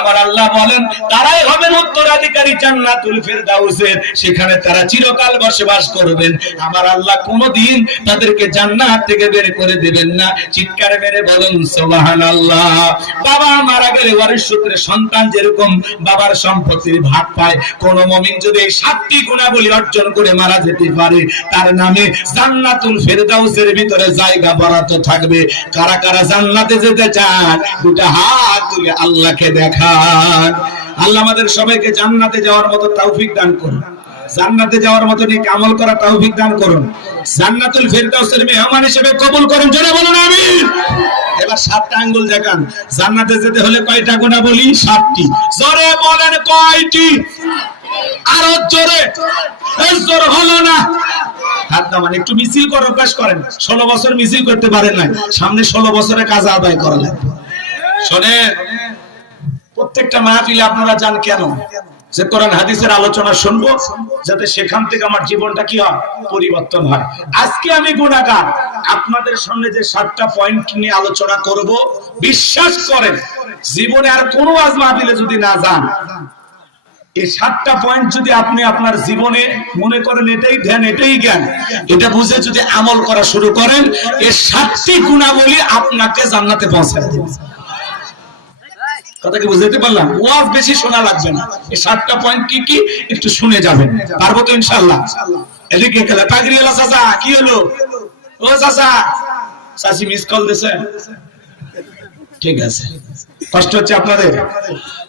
আমার আল্লাহ বলেন তারাই হবেন উত্তরাধিকারী জান্নাতুল ফেরদাউসের, সেখানে তারা চিরকাল বসবাস করবেন। আমার আল্লাহ কোনদিন তাদেরকে জান্নাত থেকে বের করে দিবেন না। চিৎকার মেরে বলুন সুবহানাল্লাহ। বাবা মারা গেলে ওয়ারিশ সূত্রে সন্তান যেরকম বাবার সম্পত্তির ভাগ পায়, কোন মুমিন যদি এই 7টি গুণাবলী অর্জন করে মারা যেতে পারে, তার নামে জান্নাতুল ফেরদাউসের ভিতরে জায়গা বরাদ্দ থাকবে। কারা কারা জান্নাতে যেতে চান দুটো হাত তুলে আল্লাহকে দেখা। আল্লাহ আমাদের সবাইকে জান্নাতে যাওয়ার মতো তৌফিক দান করুন, জান্নাতে যাওয়ার মতো নেক আমল করা তৌফিক দান করুন, জান্নাতুল ফেরদাউসের মেহমান হিসেবে কবুল করুন। জোরে বলুন আমিন। এবার 7টা আঙ্গুল দেখান। জান্নাতে যেতে হলে কয়টা গুণা বলি? 7টি। জোরে বলেন কয়টি? আরো জোরে। এই জোর হলো না। হাত নামান, একটু মিছিল করে অভ্যাস করেন। 16 বছর মিছিল করতে পারেন না, সামনে 16 বছরের কাজ আদায় করা লাগবে। শোনেন, প্রত্যেকটা মাহফিলে আপনারা যান কেন? যে কোরআন হাদিসের আলোচনা শুনবো, যাতে সেখান থেকে আমার জীবনটা কি হয়, পরিবর্তন হয়। আজকে আমি গুনাহগার, আপনাদের সামনে যে 7টা পয়েন্ট নিয়ে আলোচনা করব, বিশ্বাস করেন জীবনে আর কোনো ওয়াজ মাহফিলে যদি না যান, এই 7টা পয়েন্ট যদি আপনি আপনার জীবনে মনে করেন এটাই ধ্যান, এটাই জ্ঞান, এটা বুঝে যদি আমল করা শুরু করেন, এই 7টি গুণাবলী আপনাকে জান্নাতে পৌঁছায় দেবে। কথা কি বুঝতে পারলাম? ওয়াজ বেশি শোনা লাগবে না, এই 7টা পয়েন্ট কি কি একটু শুনে যাবেন। পারবো তো ইনশাআল্লাহ? এদিকে গেলে পাগড়িওয়ালা চাচা, কি হলো? ও চাচা, চাচি মিস কল দিছে। ঠিক আছে, কষ্ট হচ্ছে আপনাদের?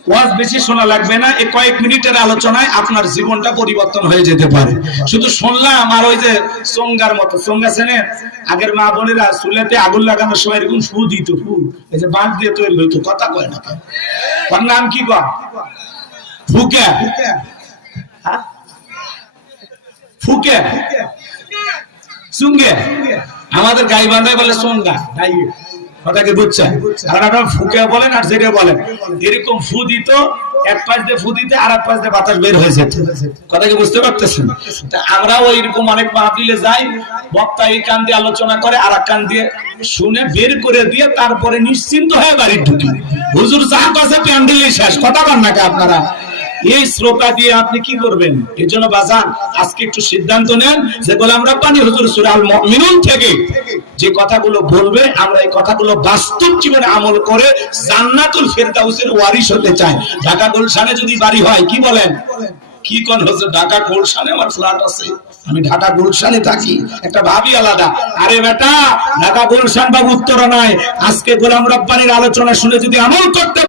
ওয়াজ বেশি শোনা লাগবে না, এই কয়েক মিনিটের আলোচনায় আপনার জীবনটা পরিবর্তন হয়ে যেতে পারে। শুধু শুনলাম আর ওই যে চোঙ্গার মতো, চোঙ্গা চেনেন? আগের মা বোনেরা চুলেতে আগুন লাগানোর সময় এরকম ফু দিত, ফু, এই যে বাঁশ দিয়ে তৈরি হইতো, কথা কয় না। তার নাম কি কয়? ফুকে। ফুকে, চুঙ্গে। আমাদের গাইবান্ধায় বলে চোঙ্গা, গাইয়ে। কথাকে বুঝছেন? আর আপনারা ফুকে বলেন আর যেটা বলেন, এরকম ফু দিত, এক পাশ দিয়ে ফু দিতে আর এক পাশ দিয়ে বাতাস বের হয়ে যেত। কথাকে বুঝতে পারতেছেন? তা আমরাও এইরকম অনেক মাহফিলে যাই, বক্তা এই কান দিয়ে আলোচনা করে আর এক কান দিয়ে শুনে বের করে দিয়ে তারপরে নিশ্চিন্ত হয়ে বাড়ি ঢুকি। হুজুর যা কাছে প্যান্ডেলই শেষ। কথা বল নাকি আপনারা? এই শ্রোতা দিয়ে আপনি কি করবেন? এর জন্য বাজান আজকে একটু সিদ্ধান্ত নেন যে গোলাম রাব্বানী হুজুর সূরা আল মুমিনুন থেকে যে কথাগুলো বলবে, আমরা এই কথাগুলো বাস্তব জীবনে আমল করে জান্নাতুল ফেরদাউসের ওয়ারিশ হতে চাই। ঢাকা গুলশানে যদি বাড়ি হয়, কি বলেন? কি কোন হচ্ছে? ঢাকা গুলশানে আমার ফ্ল্যাট আছে, আমি ঢাকা গুলশানে থাকি, একটা ভাবি আলাদা। আরে বেটা, ঢাকা গুলশান বা উত্তরা নয়, আজকে গোলাম রাব্বানীর আলোচনা শুনে যদি আমল করতে